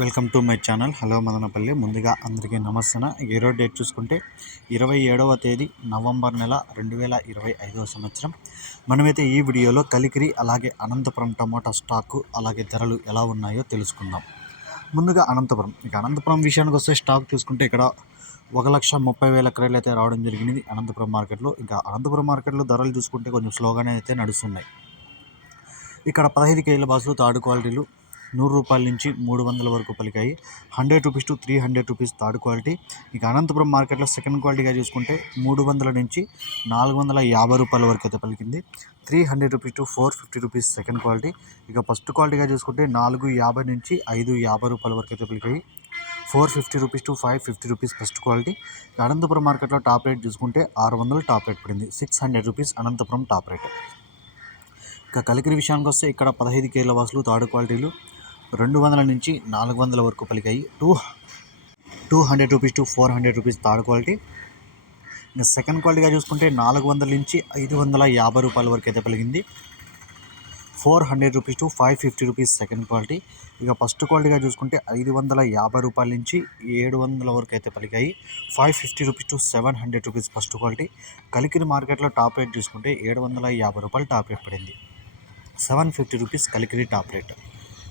Welcome to my channel. Hello Madanapalle. ముందుగా అందరికీ నమస్తన. ఈరోజు డేట్ చూసుకుంటే ఇరవై ఏడవ తేదీ నవంబర్ నెల రెండు వేల ఇరవై ఐదవ సంవత్సరం. మనమైతే ఈ వీడియోలో కలికిరి అలాగే అనంతపురం టమోటా స్టాకు అలాగే ధరలు ఎలా ఉన్నాయో తెలుసుకుందాం. ముందుగా అనంతపురం. ఇక అనంతపురం విషయానికి వస్తే స్టాక్ చూసుకుంటే ఇక్కడ ఒక లక్ష ముప్పై వేల క్రేలు అయితే రావడం జరిగింది అనంతపురం మార్కెట్లో. ఇంకా అనంతపురం మార్కెట్లో ధరలు చూసుకుంటే కొంచెం స్లోగానే అయితే నడుస్తున్నాయి. ఇక్కడ పదహైదు కేజీల బాసులు థర్డ్ క్వాలిటీలు నూరు రూపాయల నుంచి మూడు వందల వరకు పలికాయి. Hundred rupees to three hundred rupees third quality. ఇక అనంతపురం మార్కెట్లో సెకండ్ క్వాలిటీగా చూసుకుంటే మూడు వందల నుంచి నాలుగు వందల యాభై రూపాయల వరకు అయితే పలికింది. Three hundred rupees to four fifty rupees second quality. ఇక ఫస్ట్ క్వాలిటీగా చూసుకుంటే నాలుగు యాభై నుంచి ఐదు యాభై రూపాయల వరకు అయితే పలికాయి. Four fifty rupees to five fifty rupees first quality. Anantapuram మార్కెట్లో టాప్ రేట్ చూసుకుంటే ఆరు వందలు టాప్ రేట్ పడింది. Six hundred rupees Anantapuram top rate. ఇక కలికిరి విషయానికి వస్తే ఇక్కడ పదహైదు కేర్ల వాసులు థర్డ్ క్వాలిటీలు. రెండు వందల నుంచి నాలుగు వందల వరకు పలికాయి. Two two hundred rupees to four hundred rupees third quality. ఇంకా సెకండ్ క్వాలిటీగా చూసుకుంటే నాలుగు వందల నుంచి ఐదు వందల యాభై రూపాయల వరకు అయితే పలిగింది four hundred rupees to five fifty rupees second quality. ఇక ఫస్ట్ క్వాలిటీగా చూసుకుంటే ఐదు వందల యాభై రూపాయల నుంచి ఏడు వందల వరకు అయితే పలికాయి. Five fifty rupees to seven hundred rupees first quality. Kalikiri మార్కెట్లో టాప్ రేట్ చూసుకుంటే ఏడు వందల యాభై రూపాయలు టాప్ రేట్ పడింది. Seven fifty rupees Kalikiri top rate.